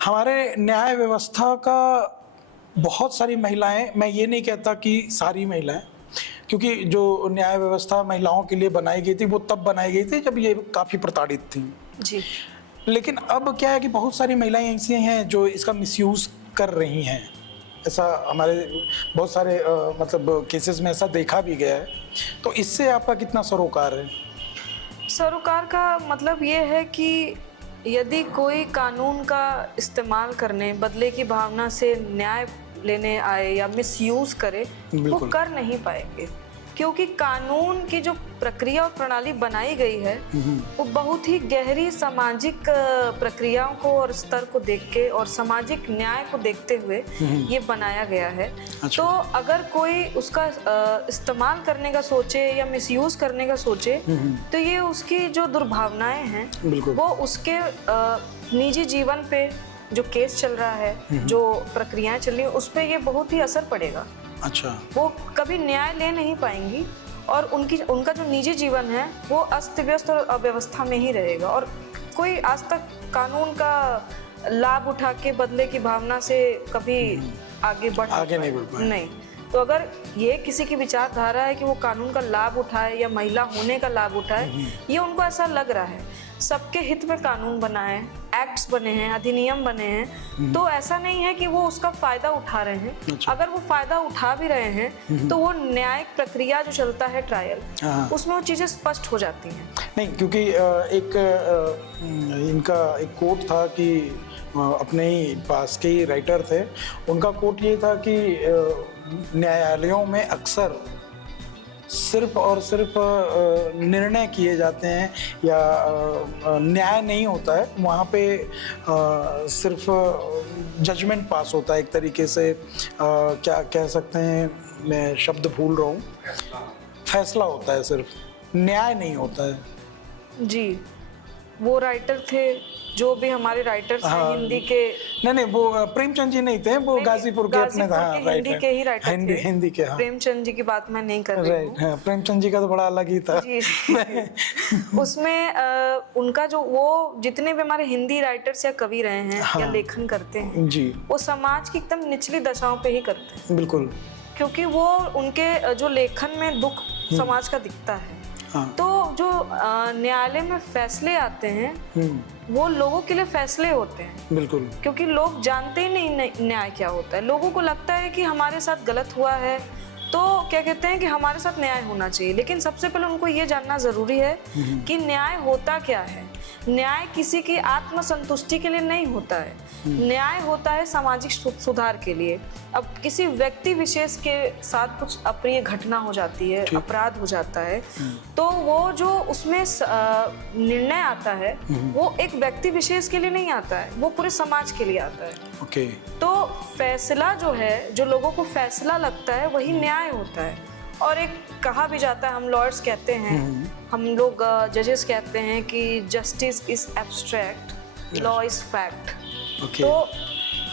हमारे न्याय व्यवस्था का बहुत सारी महिलाएं, मैं ये नहीं कहता कि सारी महिलाएं, क्योंकि जो न्याय व्यवस्था महिलाओं के लिए बनाई गई थी वो तब बनाई गई थी जब ये काफ़ी प्रताड़ित थी। जी। लेकिन अब क्या है कि बहुत सारी महिलाएं ऐसी हैं जो इसका मिसयूज़ कर रही हैं। ऐसा हमारे बहुत सारे मतलब केसेस में ऐसा देखा भी गया है। तो इससे आपका कितना सरोकार है? सरोकार का मतलब ये है कि यदि कोई कानून का इस्तेमाल करने, बदले की भावना से न्याय लेने आए या मिसयूज़ करे, वो बिल्कुल। कर नहीं पाएंगे, क्योंकि कानून की जो प्रक्रिया और प्रणाली बनाई गई है वो बहुत ही गहरी सामाजिक प्रक्रियाओं को और स्तर को देख के और सामाजिक न्याय को देखते हुए ये बनाया गया है। अच्छा। तो अगर कोई उसका इस्तेमाल करने का सोचे या मिसयूज करने का सोचे, तो ये उसकी जो दुर्भावनाएं हैं बिल्कुल। वो उसके निजी जीवन पे जो केस चल रहा है, जो प्रक्रियाएं चल रही है, उस पर ये बहुत ही असर पड़ेगा। अच्छा। वो कभी न्याय ले नहीं पाएंगी और उनका जो निजी जीवन है वो अस्त व्यस्त और अव्यवस्था में ही रहेगा, और कोई आज तक कानून का लाभ उठा के बदले की भावना से कभी आगे नहीं बढ़ पाए। नहीं। तो अगर ये किसी की विचारधारा है कि वो कानून का लाभ उठाए या महिला होने का लाभ उठाए, ये उनको ऐसा लग रहा है, सबके हित में कानून बना है, एक्ट्स बने हैं, अधिनियम बने हैं, तो ऐसा नहीं है कि वो उसका फायदा उठा रहे हैं। अच्छा। अगर वो फायदा उठा भी रहे हैं तो वो न्यायिक प्रक्रिया जो चलता है, ट्रायल, उसमें वो चीजें स्पष्ट हो जाती हैं। नहीं, क्योंकि इनका एक कोट था कि अपने ही पास के ही राइटर थे, उनका कोट ये था कि न्यायालयों में अक्सर सिर्फ और सिर्फ निर्णय किए जाते हैं या न्याय नहीं होता है वहाँ पे, सिर्फ जजमेंट पास होता है एक तरीके से। क्या कह सकते हैं, मैं शब्द भूल रहा हूँ, फैसला होता है, सिर्फ न्याय नहीं होता है। जी, वो राइटर थे जो भी हमारे राइटर्स हैं हिंदी के। नहीं, वो प्रेमचंद जी नहीं थे, वो गाजीपुर के अपने हिंदी के ही राइटर थे। हिंदी के। हाँ, प्रेमचंद जी की बात मैं नहीं कर रही हूँ। हाँ, प्रेमचंद जी का तो बड़ा अलग ही था। जी। उसमें उनका जो वो जितने भी हमारे हिंदी राइटर्स या कवि रहे हैं या लेखन करते हैं जी, वो समाज की एकदम निचली दशाओं पे ही करते हैं। बिल्कुल। क्योंकि वो उनके जो लेखन में दुख समाज का दिखता है। हाँ। तो जो न्यायालय में फैसले आते हैं वो लोगों के लिए फैसले होते हैं। बिल्कुल। क्योंकि लोग जानते ही नहीं न्याय क्या होता है। लोगों को लगता है कि हमारे साथ गलत हुआ है तो क्या कहते हैं कि हमारे साथ न्याय होना चाहिए, लेकिन सबसे पहले उनको ये जानना जरूरी है कि न्याय होता क्या है। न्याय किसी की आत्मसंतुष्टि के लिए नहीं होता है, न्याय होता है सामाजिक सुधार के लिए। अब किसी व्यक्ति विशेष के साथ कुछ अप्रिय घटना हो जाती है, अपराध हो जाता है, तो वो जो उसमें निर्णय आता है वो एक व्यक्ति विशेष के लिए नहीं आता है, वो पूरे समाज के लिए आता है। ओके। तो फैसला जो है, जो लोगों को फैसला लगता है, वही न्याय होता है। और एक कहा भी जाता है, हम लॉयर्स कहते हैं, हम लोग जजेस कहते हैं कि justice is abstract, law is fact. तो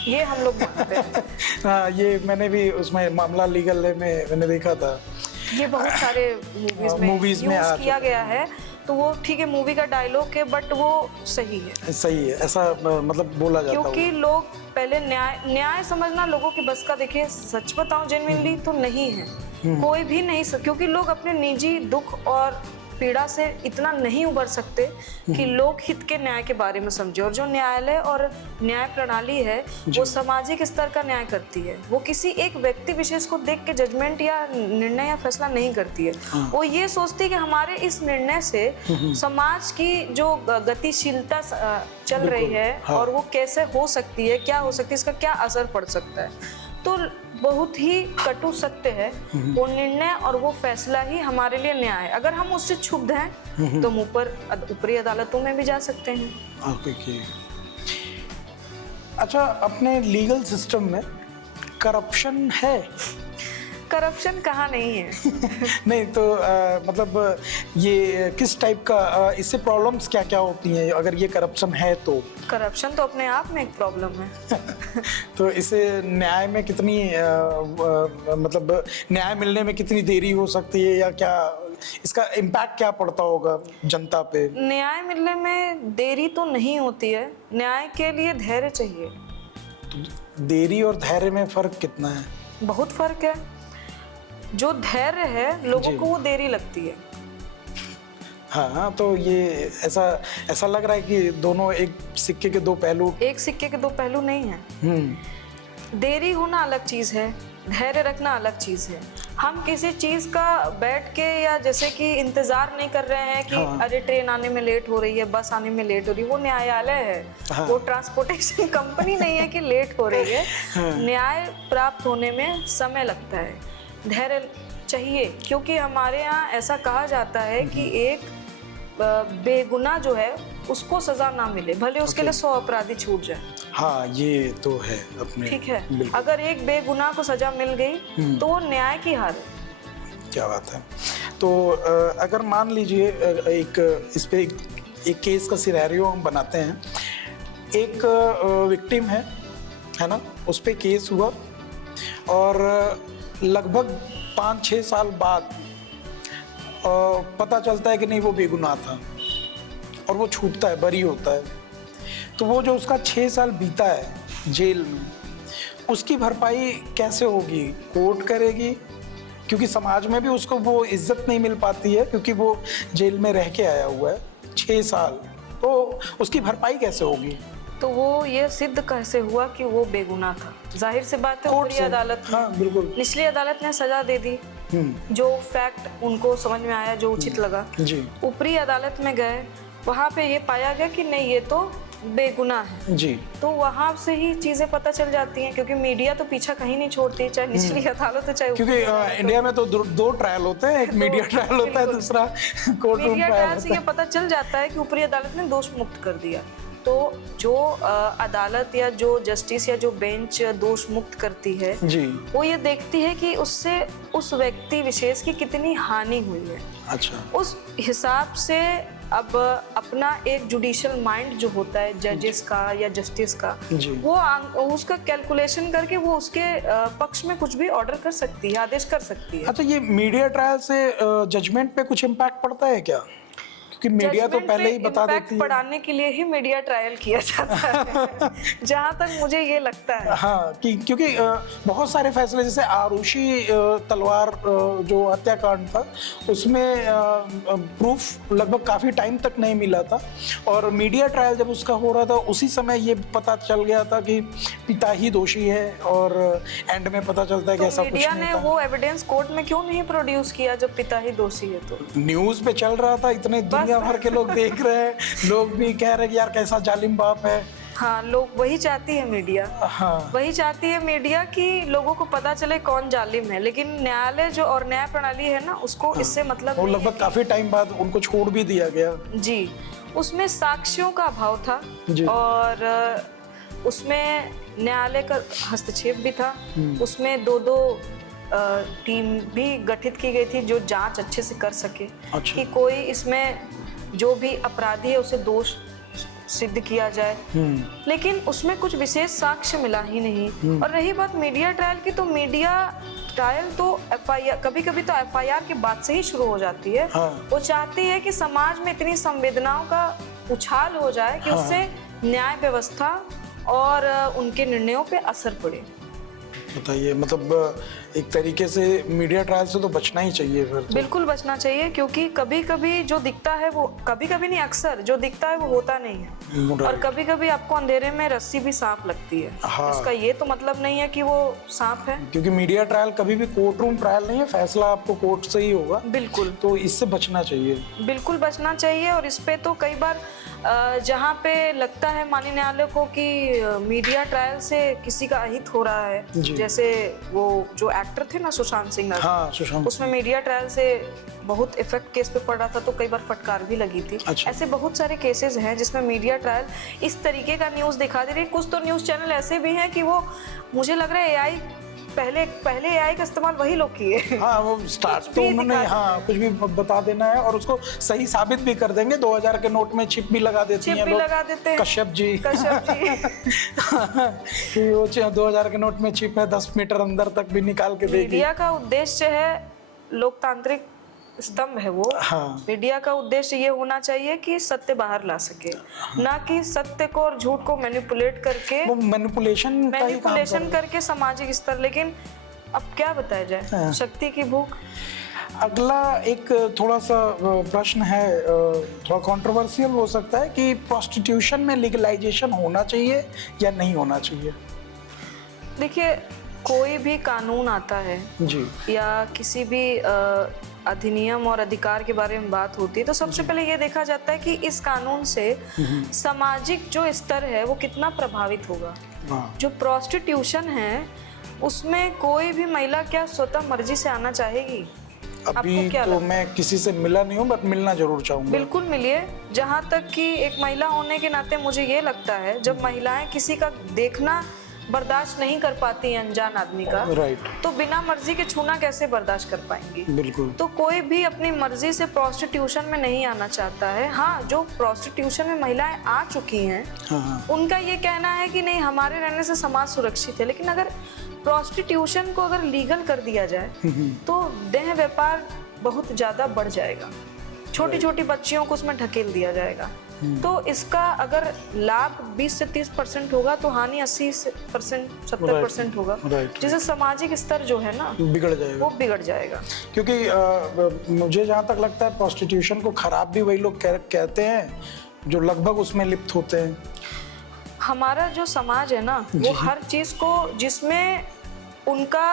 ये हम लोग मानते हैं। हाँ, ये मैंने भी उसमें मामला लीगल में मैंने देखा था। ये बहुत सारे मूवीज में यूज किया गया है। तो वो ठीक है, मूवी का डायलॉग है, बट वो सही है। सही है, ऐसा मतलब बोला जाता है। क्योंकि लोग पहले न्याय समझना लोगों की बस का, देखिए सच बताऊं जेन्युइनली तो नहीं है, कोई भी नहीं क्योंकि लोग अपने निजी दुख और पीड़ा से इतना नहीं उबर सकते कि लोक हित के न्याय के बारे में समझे। और जो न्यायालय और न्याय प्रणाली है वो सामाजिक स्तर का न्याय करती है, वो किसी एक व्यक्ति विशेष को देख के जजमेंट या निर्णय या फैसला नहीं करती है। वो ये सोचती है कि हमारे इस निर्णय से समाज की जो गतिशीलता चल रही है और वो कैसे हो सकती है, क्या हो सकती है, इसका क्या असर पड़ सकता है। तो बहुत ही कटु सत्य है, वो निर्णय और वो फैसला ही हमारे लिए न्याय है। अगर हम उससे क्षुब्ध हैं तो हम ऊपरी अदालतों में भी जा सकते हैं। ओके। अच्छा, अपने लीगल सिस्टम में करप्शन है? करप्शन कहाँ नहीं है। नहीं तो मतलब ये किस टाइप का, इससे प्रॉब्लम्स क्या क्या होती हैं अगर ये करप्शन है तो? करप्शन तो अपने आप में एक प्रॉब्लम है। तो इसे न्याय में कितनी मतलब न्याय मिलने में कितनी देरी हो सकती है या क्या इसका इम्पैक्ट क्या पड़ता होगा जनता पे? न्याय मिलने में देरी तो नहीं होती है, न्याय के लिए धैर्य चाहिए। देरी और धैर्य में फर्क कितना है? बहुत फर्क है। जो धैर्य है लोगों को वो देरी लगती है। हाँ, तो ये ऐसा लग रहा है कि दोनों एक सिक्के के दो पहलू। एक सिक्के के दो पहलू नहीं है। देरी होना अलग चीज है, धैर्य रखना अलग चीज है। हम किसी चीज का बैठ के या जैसे कि इंतजार नहीं कर रहे हैं कि अरे ट्रेन आने में लेट हो रही है, बस आने में लेट हो रही है, वो न्यायालय है। वो ट्रांसपोर्टेशन कंपनी नहीं है कि लेट हो रही है। न्याय प्राप्त होने में समय लगता है, धैर्य चाहिए, क्योंकि हमारे यहाँ ऐसा कहा जाता है कि एक बेगुनाह जो है उसको सजा ना मिले, भले उसके लिए 100 अपराधी छूट जाए। हाँ, ये तो है अपने। ठीक है, अगर एक बेगुनाह को सजा मिल गई तो वो न्याय की हार है। क्या बात है। तो अगर मान लीजिए इस पे एक केस का सिनेरियो हम बनाते हैं। एक विक्टिम है ना, उस पे केस हुआ और लगभग 5-6 साल बाद पता चलता है कि नहीं वो बेगुनाह था और वो छूटता है, बरी होता है। तो वो जो उसका 6 साल बीता है जेल में, उसकी भरपाई कैसे होगी? कोर्ट करेगी, क्योंकि समाज में भी उसको वो इज्जत नहीं मिल पाती है, क्योंकि वो जेल में रह के आया हुआ है 6 साल। तो उसकी भरपाई कैसे होगी? तो वो ये सिद्ध कैसे हुआ कि वो बेगुनाह था? जाहिर सी बात है, ऊपरी अदालत ने, हाँ, बिल्कुल, निचली अदालत ने सजा दे दी। जो फैक्ट उनको समझ में आया, जो उचित लगा, ऊपरी अदालत में गए, वहाँ पे ये पाया गया कि नहीं ये तो बेगुनाह है जी। तो वहाँ से ही चीजें पता चल जाती हैं, क्योंकि मीडिया तो पीछा कहीं नहीं छोड़ती, चाहे निचली अदालत हो चाहे क्योंकि इंडिया में तो दो ट्रायल होते हैं, एक मीडिया ट्रायल होता है, दूसरा court room media trial trial से ये पता चल जाता है कि ऊपरी अदालत ने दोष मुक्त कर दिया। तो जो अदालत या जो जस्टिस या जो बेंच दोष मुक्त करती है जी, वो ये देखती है कि उससे उस व्यक्ति विशेष की कितनी हानि हुई है। अच्छा, उस हिसाब से अब अपना एक जुडिशियल माइंड जो होता है जजेस का या जस्टिस का, वो उसका कैलकुलेशन करके वो उसके पक्ष में कुछ भी ऑर्डर कर सकती है, आदेश कर सकती है। अच्छा, ये मीडिया ट्रायल से जजमेंट पे कुछ इम्पैक्ट पड़ता है क्या? क्योंकि मीडिया तो पहले ही बता देती है। पढ़ाने के लिए ही मीडिया ट्रायल किया जाता है जहाँ तक मुझे ये लगता है। हाँ, क्योंकि बहुत सारे फैसले, जैसे आरुषि तलवार जो हत्याकांड था, उसमें प्रूफ लगभग काफ़ी टाइम तक नहीं मिला था, और मीडिया ट्रायल जब उसका हो रहा था उसी समय ये पता चल गया था कि पिता ही दोषी है, और एंड में पता चलता है कि ऐसा कुछ नहीं था। मीडिया ने वो एविडेंस कोर्ट में क्यों नहीं प्रोड्यूस किया जब पिता ही दोषी है? तो न्यूज़ पे चल रहा था, इतने दुनिया भर के लोग देख रहे हैं, लोग भी कह रहे हैं कि यार कैसा जालिम बाप है। हाँ, लोग वही चाहती है मीडिया। हाँ, वही चाहती है मीडिया कि लोगों को पता चले कौन जालिम है, लेकिन न्यायालय जो और न्याय प्रणाली है ना, उसको इससे मतलब वो लगभग काफी टाइम बाद उनको छोड़ भी दिया गया। जी, उसमें साक्ष्यों का अभाव था और उसमें न्यायालय का हस्तक्षेप भी था। उसमें दो टीम भी गठित की गई थी जो जांच अच्छे से कर सके। अच्छा। कि कोई इसमें जो भी अपराधी है उसे दोष सिद्ध किया जाए, लेकिन उसमें कुछ विशेष साक्ष्य मिला ही नहीं। और रही बात मीडिया ट्रायल की, तो मीडिया ट्रायल तो एफआईआर, कभी कभी तो एफआईआर के बाद से ही शुरू हो जाती है। वो चाहती है कि समाज में इतनी संवेदनाओं का उछाल हो जाए कि उससे न्याय व्यवस्था और उनके निर्णयों पे असर पड़े। बताइए, मतलब एक तरीके से मीडिया ट्रायल से तो बचना ही चाहिए फिर तो। बिल्कुल बचना चाहिए, क्योंकि कभी कभी जो दिखता है वो, कभी कभी नहीं अक्सर जो दिखता है वो होता नहीं है, और कभी कभी आपको अंधेरे में रस्सी भी सांप लगती है। हाँ। इसका ये तो मतलब नहीं है कि वो सांप है, क्योंकि मीडिया ट्रायल कभी भी कोर्ट रूम ट्रायल नहीं है, फैसला आपको कोर्ट से ही होगा। बिल्कुल, तो इससे बचना चाहिए, बिल्कुल बचना चाहिए। और इस पे तो कई बार जहाँ पे लगता है माननीय न्यायालय को कि मीडिया ट्रायल से किसी का अहित हो रहा है, जैसे वो जो एक्टर थे ना सुशांत सिंह, हाँ, सुशांत, उसमें मीडिया ट्रायल से बहुत इफेक्ट केस पे पड़ रहा था, तो कई बार फटकार भी लगी थी। अच्छा। ऐसे बहुत सारे केसेस हैं जिसमें मीडिया ट्रायल इस तरीके का न्यूज़ दिखा दे रही है। कुछ तो न्यूज़ चैनल ऐसे भी हैं कि वो, मुझे लग रहा है एआई, पहले एआई का इस्तेमाल वही लोग किए। हाँ, वो स्टार्ट तो उन्होंने, हाँ, कुछ भी बता देना है और उसको सही साबित भी कर देंगे। 2000 के नोट में चिप भी लगा देते हैं लोग, लगा देते हैं। कश्यप जी कि वो 2000 के नोट में चिप है, 10 मीटर अंदर तक भी निकाल के देगी। मीडिया का उद्देश्य है लोकतांत्रिक स्तंभ है वो। हाँ। मीडिया का उद्देश्य ये होना चाहिए कि सत्य बाहर ला सके, ना कि सत्य को और झूठ को मैनिपुलेट करके, वो मैनिपुलेशन का ही काम कर करके सामाजिक स्तर। लेकिन अब क्या बताया जाए, हाँ। शक्ति की भूख। अगला एक थोड़ा सा प्रश्न है, थोड़ा कंट्रोवर्शियल हो सकता है कि प्रोस्टिट्यूशन में लीगलाइजेशन होना चाहिए या नहीं होना चाहिए। देखिए, कोई भी कानून आता है जी, या किसी भी अधिनियम और अधिकार के बारे में बात होती है तो सबसे पहले ये देखा जाता है कि इस कानून से सामाजिक जो स्तर है वो कितना प्रभावित होगा। हाँ, जो प्रोस्टिट्यूशन है उसमें कोई भी महिला क्या स्वतः मर्जी से आना चाहेगी? अभी क्या तो मैं किसी से मिला नहीं हूँ, बट मिलना जरूर चाहूंगा। बिल्कुल मिलिए। जहाँ तक कि एक महिला होने के नाते मुझे ये लगता है, जब महिलाएं किसी का देखना बर्दाश्त नहीं कर पाती हैं अनजान आदमी का, राइट, तो बिना मर्जी के छूना कैसे बर्दाश्त कर पाएंगी? बिल्कुल। तो कोई भी अपनी मर्जी से प्रोस्टिट्यूशन में नहीं आना चाहता है। हाँ, जो प्रोस्टिट्यूशन में महिलाएं आ चुकी हैं, हाँ, उनका ये कहना है कि नहीं, हमारे रहने से समाज सुरक्षित है। लेकिन अगर प्रोस्टिट्यूशन को अगर लीगल कर दिया जाए तो देह व्यापार बहुत ज्यादा बढ़ जाएगा, छोटी छोटी बच्चियों को उसमें ढकेल दिया जाएगा। तो इसका अगर लाभ 20 से 30% होगा तो हानि 80% 70% होगा, जिससे सामाजिक स्तर जो है ना बिगड़ जाएगा, वो बिगड़ जाएगा। क्योंकि मुझे जहाँ तक लगता है प्रोस्टिट्यूशन को खराब भी वही लोग कहते हैं जो लगभग उसमें लिप्त होते हैं। हमारा जो समाज है ना, वो हर चीज को जिसमें उनका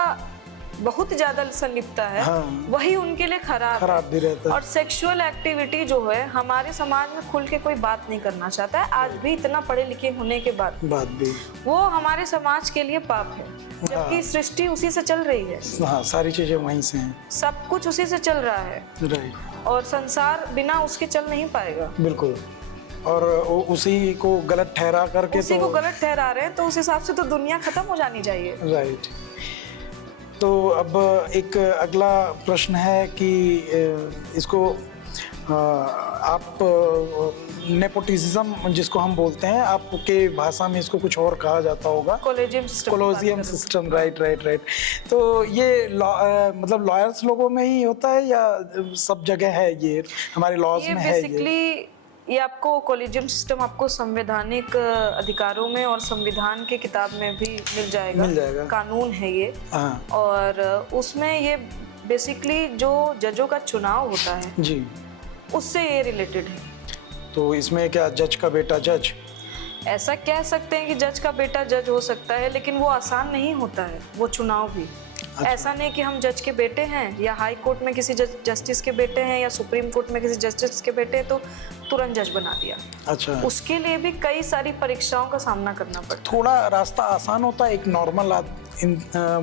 बहुत ज्यादा संलिप्तता है, हाँ, वही उनके लिए खराब भी रहता है। और सेक्सुअल एक्टिविटी जो है हमारे समाज में खुल के कोई बात नहीं करना चाहता है। आज भी इतना पढ़े लिखे होने के बाद भी वो हमारे समाज के लिए पाप है, जबकि सृष्टि उसी से चल रही है। हाँ, सारी चीजें वहीं से हैं, सब कुछ उसी से चल रहा है, राइट, और संसार बिना उसके चल नहीं पाएगा। बिल्कुल। और उसी को गलत ठहरा करके उसी को गलत ठहरा रहे हैं, तो उस हिसाब से तो दुनिया खत्म हो जानी चाहिए। राइट। तो अब एक अगला प्रश्न है कि इसको आप नेपोटिज्म जिसको हम बोलते हैं, आपके भाषा में इसको कुछ और कहा जाता होगा, कोलोजियम सिस्टम। राइट। तो ये मतलब लॉयर्स लोगों में ही होता है या सब जगह है? ये हमारे लॉज में है? ये आपको कोलिजियम सिस्टम आपको संवैधानिक अधिकारों में और संविधान के किताब में भी मिल जाएगा। कानून है ये। और उसमें ये बेसिकली जो जजों का चुनाव होता है जी, उससे ये रिलेटेड है। तो इसमें क्या जज का बेटा जज? ऐसा कह सकते हैं कि जज का बेटा जज हो सकता है, लेकिन वो आसान नहीं होता है वो चुनाव भी। अच्छा। ऐसा नहीं कि हम जज के बेटे हैं या हाई कोर्ट में किसी जस्टिस के बेटे हैं या सुप्रीम कोर्ट में किसी जस्टिस के बेटे हैं तो तुरंत जज बना दिया। अच्छा। उसके लिए भी कई सारी परीक्षाओं का सामना करना पड़ता है। थोड़ा रास्ता आसान होता है एक नॉर्मल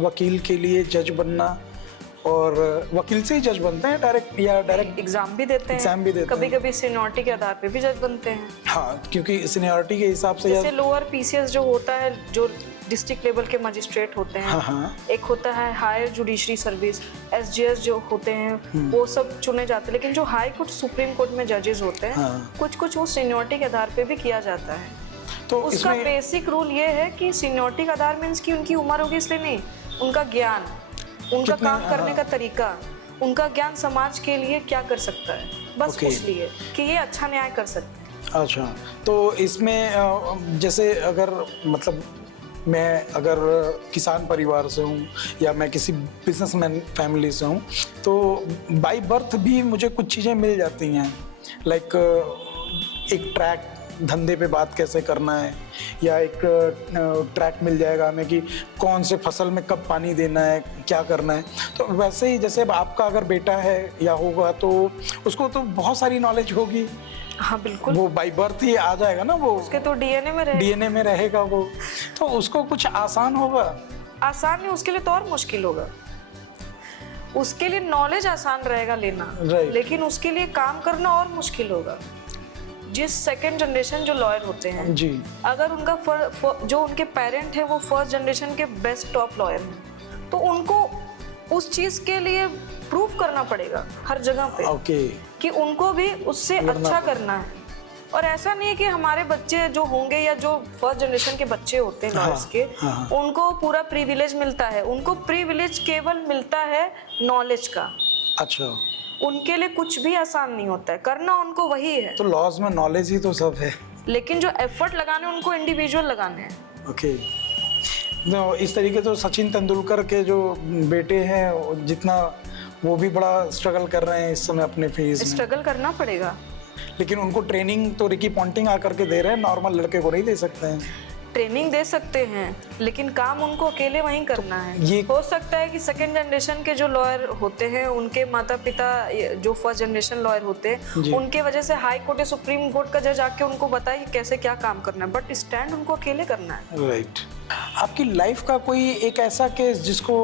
वकील के लिए जज बनना, और वकील से ही जज बनते हैं डायरेक्ट एग्जाम भी देते हैं, कभी-कभी सीनियरिटी के आधार पे भी जज बनते हैं। हाँ, क्योंकि सीनियरिटी के हिसाब से जैसे लोअर पीसीएस जो होता है, जो डिस्ट्रिक्ट लेवल के मजिस्ट्रेट होते हैं। हाँ। एक होता है हायर जुडिशरी सर्विस, एसजीएस जो होते हैं, वो सब चुने जाते हैं। लेकिन जो हाई कोर्ट सुप्रीम कोर्ट में जजेस होते हैं, कुछ वो सीनियरिटी के आधार पे भी किया जाता है। तो उसका बेसिक रूल ये है कि सीनियरिटी का आधार मीन्स कि उनकी उम्र होगी इसलिए नहीं, उनका ज्ञान, उनका काम करने का तरीका, उनका ज्ञान समाज के लिए क्या कर सकता है, बस इसलिए कि ये अच्छा न्याय कर सकते हैं। अच्छा, तो इसमें जैसे अगर मतलब मैं अगर किसान परिवार से हूँ या मैं किसी बिजनेसमैन फैमिली से हूँ, तो बाय बर्थ भी मुझे कुछ चीज़ें मिल जाती हैं, लाइक एक ट्रैक, धंधे पे बात कैसे करना है, या एक ट्रैक मिल जाएगा हमें कि कौन से फसल में कब पानी देना है, क्या करना है। तो वैसे ही जैसे आपका अगर बेटा है या होगा तो उसको तो बहुत सारी नॉलेज होगी। हाँ बिल्कुल, वो बाय बर्थ ही आ जाएगा ना, वो उसके तो डीएनए में रहेगा वो, तो उसको कुछ आसान होगा। आसान नहीं, उसके लिए तो और मुश्किल होगा। उसके लिए नॉलेज आसान रहेगा लेना, लेकिन उसके लिए काम करना और मुश्किल होगा। जिस सेकंड जनरेशन जो लॉयर होते हैं जी, अगर उनका जो उनके पेरेंट हैं वो फर्स्ट जनरेशन के बेस्ट टॉप लॉयर हैं, तो उनको उस चीज के लिए प्रूफ करना पड़ेगा हर जगह पे कि उनको भी उससे अच्छा करना है। और ऐसा नहीं है कि हमारे बच्चे जो होंगे या जो फर्स्ट जनरेशन के बच्चे होते हैं लॉयर्स के, उनको पूरा प्रिविलेज मिलता है। उनको प्रिविलेज केवल मिलता है नॉलेज का, अच्छा, उनके लिए कुछ भी आसान नहीं होता है, करना उनको वही है, तो लॉज में नॉलेज ही तो सब है। लेकिन जो एफर्ट लगाने उनको इंडिविजुअल लगाने हैं। ओके, तो इस तरीके तो सचिन तेंदुलकर के जो बेटे हैं जितना वो भी बड़ा स्ट्रगल कर रहे हैं इस समय अपने फेज में, स्ट्रगल करना पड़ेगा। लेकिन उनको ट्रेनिंग तो रिकी पॉन्टिंग आकर के दे रहे हैं, नॉर्मल लड़के को नहीं दे सकते हैं। ट्रेनिंग दे सकते हैं, लेकिन काम उनको अकेले वहीं करना है। ये हो सकता है कि सेकंड जनरेशन के जो लॉयर होते हैं उनके माता पिता जो फर्स्ट जनरेशन लॉयर होते हैं उनके वजह से हाई कोर्ट या सुप्रीम कोर्ट का जज आके उनको बताए कि कैसे क्या काम करना है, बट स्टैंड उनको अकेले करना है। राइट। आपकी लाइफ का कोई एक ऐसा केस जिसको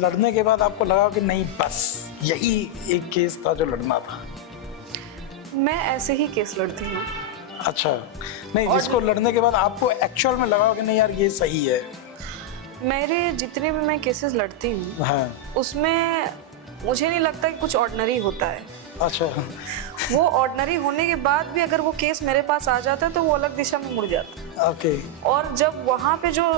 लड़ने के बाद आपको लगा कि नहीं बस यही एक केस था जो लड़ना था? मैं ऐसे ही केस लड़ती हूँ। अच्छा, नहीं जिसको लड़ने के बाद आपको एक्चुअल में लगा कि नहीं यार ये सही है। मेरे जितने भी मैं केसेस लड़ती हूँ हाँ। उसमें मुझे नहीं लगता कि कुछ ऑर्डिनरी होता है। अच्छा, वो ऑर्डिनरी होने के बाद भी अगर वो केस मेरे पास आ जाता है तो वो अलग दिशा में मुड़ जाता है। ओके। और जब वहाँ पे जो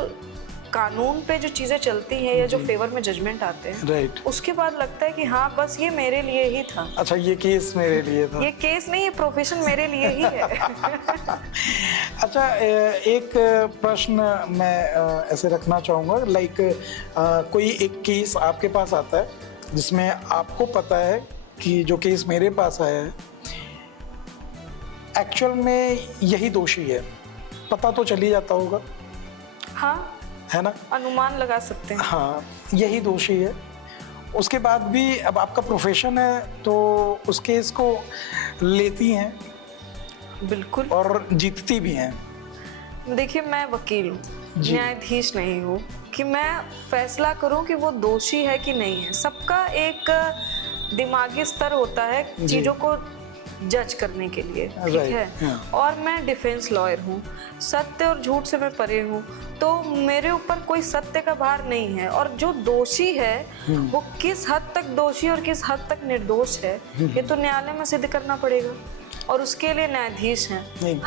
कानून पे जो चीज़ें चलती हैं या जो फेवर में जजमेंट आते हैं, राइट, उसके बाद लगता है कि हाँ बस ये मेरे लिए ही था। अच्छा ये केस मेरे लिए था। ये केस नहीं, ये प्रोफेशन मेरे लिए ही है। अच्छा, एक प्रश्न मैं ऐसे रखना चाहूँगा, लाइक कोई एक केस आपके पास आता है जिसमें आपको पता है कि जो केस मेरे पास आया है एक्चुअल में यही दोषी है, पता तो चल ही जाता होगा, हाँ, है ना? अनुमान लगा सकते हैं। हाँ, यही दोषी है। उसके बाद भी अब आपका प्रोफेशन है तो उस केस को लेती हैं बिल्कुल, और जीतती भी हैं। देखिए मैं वकील हूँ, न्यायाधीश नहीं हूँ कि मैं फैसला करूँ कि वो दोषी है कि नहीं है। सबका एक दिमागी स्तर होता है चीज़ों को जज करने के लिए, ठीक है। और मैं डिफेंस लॉयर हूँ, सत्य और झूठ से मैं परे हूँ, तो मेरे ऊपर कोई सत्य का भार नहीं है। और जो दोषी है वो किस हद तक दोषी और किस हद तक निर्दोष है ये तो न्यायालय में सिद्ध करना पड़ेगा, और उसके लिए न्यायाधीश हैं।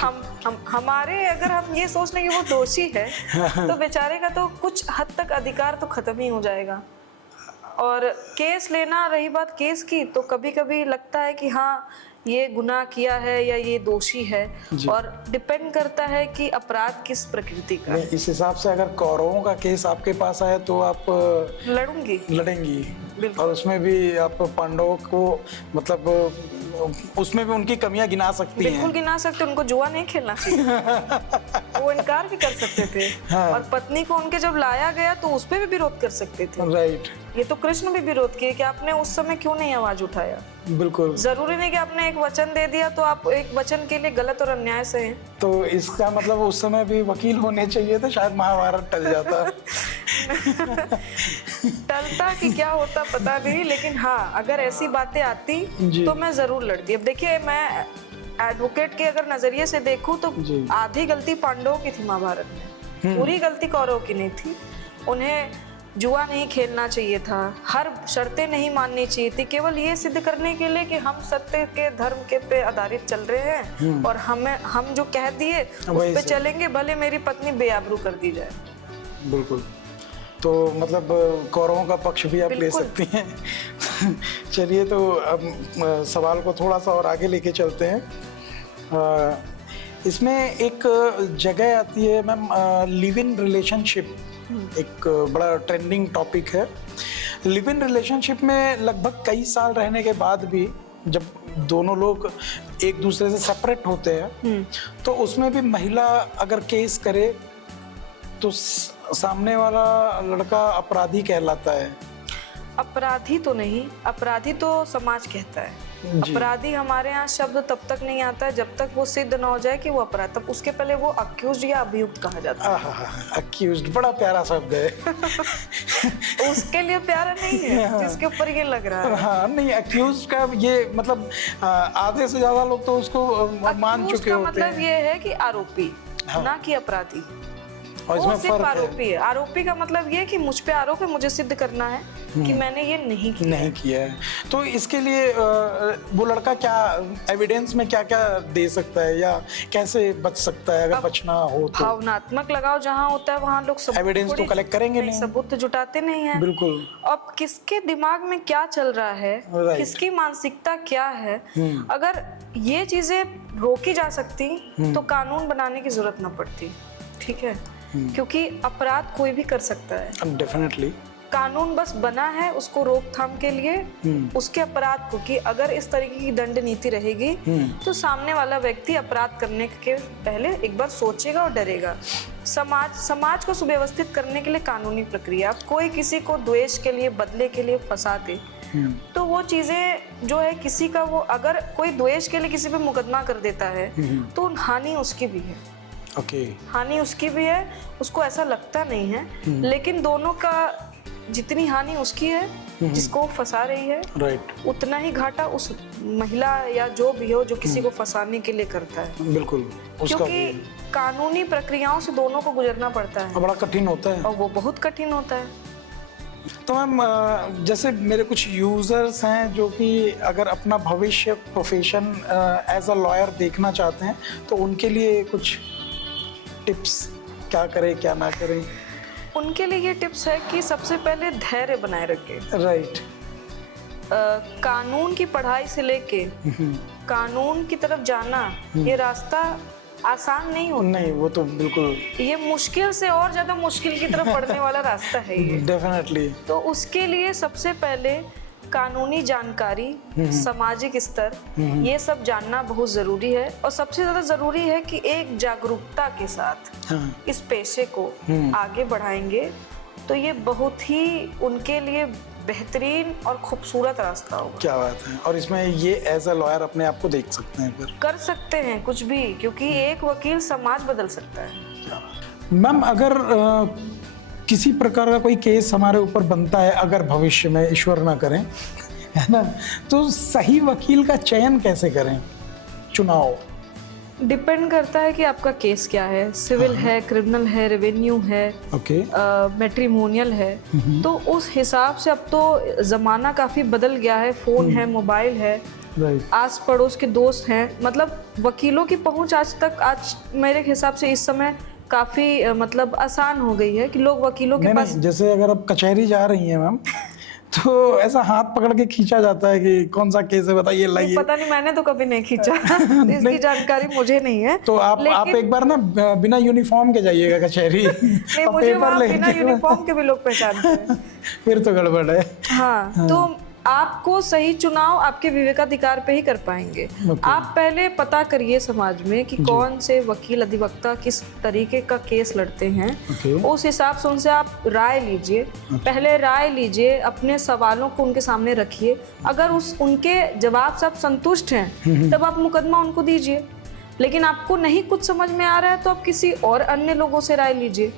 हमारे अगर हम ये सोच लें कि वो दोषी है तो बेचारे का तो कुछ हद तक अधिकार तो खत्म ही हो जाएगा। और केस लेना, रही बात केस की, तो कभी कभी लगता है कि हाँ ये गुनाह किया है या ये दोषी है, और डिपेंड करता है कि अपराध किस प्रकृति का है। इस हिसाब से अगर कौरवों का केस आपके पास आए तो आप लड़ेंगी, और उसमें भी आप पांडवों को मतलब उसमें भी उनकी कमियां गिना सकती हैं। बिल्कुल गिना सकते, उनको जुआ नहीं खेलना चाहिए। वो इनकार भी कर सकते थे। हाँ। और पत्नी को उनके जब लाया गया तो उस पर भी विरोध कर सकते थे। राइट। ये तो कृष्ण भी विरोध किए कि आपने उस समय क्यों नहीं आवाज उठाया। बिल्कुल, जरूरी नहीं कि आपने एक वचन दे दिया तो आप एक वचन के लिए गलत और अन्याय से हैं। तो इसका मतलब उस समय भी वकील होने चाहिए थे, शायद महाभारत टल जाता। टलता कि क्या होता पता नहीं, लेकिन हाँ अगर ऐसी बातें आती तो मैं जरूर लड़ती। अब देखिए मैं एडवोकेट के अगर नजरिए से देखूं तो आधी गलती पांडवों की थी महाभारत में, पूरी गलती कौरवों की नहीं थी। उन्हें जुआ नहीं खेलना चाहिए था, हर शर्तें नहीं माननी चाहिए थी, केवल ये सिद्ध करने के लिए कि हम सत्य के धर्म के पे आधारित चल रहे हैं और हम जो कह दिए उस पे चलेंगे, भले मेरी पत्नी बेआबरू कर दी जाए। बिल्कुल, तो मतलब कौरवों का पक्ष भी आप ले सकती हैं। चलिए, तो अब सवाल को थोड़ा सा और आगे लेके चलते हैं। इसमें एक जगह आती है मैम, लिव इन रिलेशनशिप, एक बड़ा ट्रेंडिंग टॉपिक है। लिव इन रिलेशनशिप में लगभग कई साल रहने के बाद भी जब दोनों लोग एक दूसरे से सेपरेट होते हैं तो उसमें भी महिला अगर केस करे तो सामने वाला लड़का अपराधी कहलाता है। अपराधी तो नहीं, अपराधी तो समाज कहता है। अपराधी हमारे यहाँ शब्द तब तक नहीं आता है जब तक वो सिद्ध न हो जाए कि वो अपराध, तब उसके पहले वो अक्यूज्ड या अभियुक्त कहा जाता है। अक्यूज्ड बड़ा प्यारा शब्द है। उसके लिए प्यारा नहीं है जिसके ऊपर ये लग रहा है। हाँ, नहीं, अक्यूज्ड का ये मतलब आधे से ज्यादा लोग तो उसको मान चुके होते हैं। मतलब ये है कि आरोपी, ना कि अपराधी। और वो इसमें सिर्फ फर्क है। आरोपी है। आरोपी का मतलब ये है कि मुझ पे आरोप है, मुझे सिद्ध करना है कि मैंने ये नहीं किया। नहीं किया है। तो इसके लिए वो लड़का क्या एविडेंस में क्या क्या दे सकता है या कैसे बच सकता है, अगर बचना हो तो? भावनात्मक लगाव जहाँ होता है वहाँ लोग सबूत एविडेंस तो थोड़ी- कलेक्ट करेंगे नहीं। सबूत तो जुटाते नहीं हैं। बिल्कुल। अब किसके दिमाग में क्या चल रहा है, Right. किसकी मानसिकता क्या है, अगर ये चीजें रोकी जा सकती तो कानून बनाने की जरूरत ना पड़ती। ठीक है, क्योंकि अपराध कोई भी कर सकता है। डेफिनेटली। कानून बस बना है उसको रोकथाम के लिए, उसके अपराध को, कि अगर इस तरीके की दंड नीति रहेगी तो सामने वाला व्यक्ति अपराध करने के पहले एक बार सोचेगा और डरेगा। समाज को सुव्यवस्थित करने के लिए कानूनी प्रक्रिया, अब कोई किसी को द्वेष के लिए, बदले के लिए फंसा दे तो वो चीजें जो है किसी का, वो अगर कोई द्वेष के लिए किसी पे मुकदमा कर देता है तो हानि उसकी भी है। ओके। हानि उसकी भी है, उसको ऐसा लगता नहीं है, लेकिन दोनों का जितनी हानि उसकी है जिसको फंसा रही है, राइट, उतना ही घाटा उस महिला या जो भी हो जो किसी को फंसाने के लिए करता है। बिल्कुल। उसका क्योंकि कानूनी प्रक्रियाओं से दोनों को गुजरना पड़ता है बड़ा कठिन होता है और वो बहुत कठिन होता है। तो मैम जैसे मेरे कुछ यूज़र्स हैं जो कि अगर अपना भविष्य प्रोफेशन एज अ लॉयर देखना चाहते हैं तो उनके लिए कुछ टिप्स, क्या करें क्या ना करें? उनके लिए ये टिप्स है कि सबसे पहले धैर्य बनाए रखें। राइट। कानून की पढ़ाई से लेके कानून की तरफ जाना, ये रास्ता आसान नहीं होता। नहीं, वो तो बिल्कुल, ये मुश्किल से और ज्यादा मुश्किल की तरफ बढ़ने वाला रास्ता है ये। डेफिनेटली। तो उसके लिए सबसे पहले कानूनी जानकारी, सामाजिक स्तर, ये सब जानना बहुत जरूरी है। और सबसे ज्यादा जरूरी है कि एक जागरूकता के साथ इस पेशे को आगे बढ़ाएंगे तो ये बहुत ही उनके लिए बेहतरीन और खूबसूरत रास्ता होगा। क्या बात है। और इसमें ये एज अ लॉयर अपने आप को देख सकते हैं, फिर कर सकते हैं कुछ भी, क्योंकि एक वकील समाज बदल सकता है। मैम अगर किसी प्रकार का कोई केस हमारे ऊपर बनता है, अगर भविष्य में ईश्वर ना करें, है ना, तो सही वकील का चयन कैसे करें, चुनाव? डिपेंड करता है कि आपका केस क्या है, सिविल है, क्रिमिनल है, रेवेन्यू है, ओके, मैट्रिमोनियल है। तो उस हिसाब से अब तो ज़माना काफ़ी बदल गया है, फ़ोन है, मोबाइल है, राइट, आस पड़ोस के दोस्त हैं, मतलब वकीलों की पहुंच आज मेरे हिसाब से इस समय काफ़ी मतलब आसान हो गई है कि लोग वकीलों के पास। नहीं, जैसे अगर आप कचहरी जा रही हैं मैम तो ऐसा हाथ पकड़ के खींचा जाता है कि कौन सा केस है बताइए, लाइए। पता नहीं, मैंने तो कभी नहीं खींचा इसकी जानकारी मुझे नहीं है। तो आप एक बार ना बिना यूनिफॉर्म के जाइएगा कचहरी। नहीं, मुझे वहाँ बिना यूनिफॉर्म के भी लोग पहचानते हैं। फिर तो गड़बड़ है। हाँ, तो आपको सही चुनाव आपके विवेकाधिकार पे ही कर पाएंगे। आप पहले पता करिए समाज में कि कौन से वकील, अधिवक्ता किस तरीके का केस लड़ते हैं। उस हिसाब से उनसे आप राय लीजिए। पहले राय लीजिए, अपने सवालों को उनके सामने रखिए। अगर उनके जवाब से आप संतुष्ट हैं तब आप मुकदमा उनको दीजिए। लेकिन आपको नहीं कुछ समझ में आ रहा है तो आप किसी और अन्य लोगों से राय लीजिए।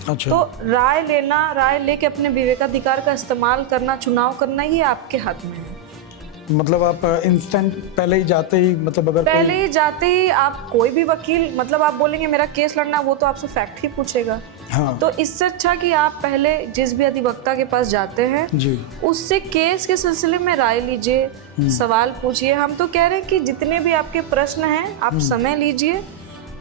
अच्छा। तो राय लेके अपने विवेकाधिकार का इस्तेमाल करना, चुनाव करना, ये आपके हाथ में है। मतलब आप इंस्टेंट पहले ही जाते ही, मतलब अगर पहले ही जाते ही आप कोई भी वकील, मतलब आप बोलेंगे मेरा केस लड़ना, वो तो आपसे फैक्ट ही पूछेगा। हाँ। तो इससे अच्छा कि आप पहले जिस भी अधिवक्ता के पास जाते हैं जी, उससे केस के सिलसिले में राय लीजिए, सवाल पूछिए। हम तो कह रहे हैं कि जितने भी आपके प्रश्न हैं आप समय लीजिए,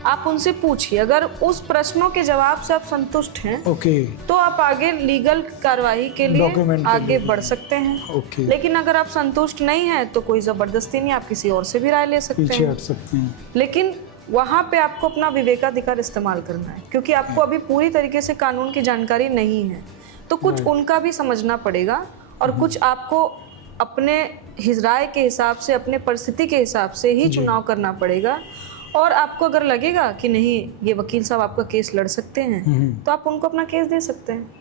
आप उनसे पूछिए। अगर उस प्रश्नों के जवाब से आप संतुष्ट हैं, ओके, तो आप आगे लीगल कार्रवाई के लिए आगे बढ़ सकते हैं। ओके। लेकिन अगर आप संतुष्ट नहीं हैं तो कोई जबरदस्ती नहीं, आप किसी और से भी राय ले सकते पीछे हैं। हट सकते हैं। लेकिन वहाँ पे आपको अपना विवेकाधिकार इस्तेमाल करना है, क्योंकि आपको अभी पूरी तरीके से कानून की जानकारी नहीं है। तो कुछ उनका भी समझना पड़ेगा और कुछ आपको अपने राय के हिसाब से, अपने परिस्थिति के हिसाब से ही चुनाव करना पड़ेगा। और आपको अगर लगेगा कि नहीं ये वकील साहब आपका केस लड़ सकते हैं तो आप उनको अपना केस दे सकते हैं।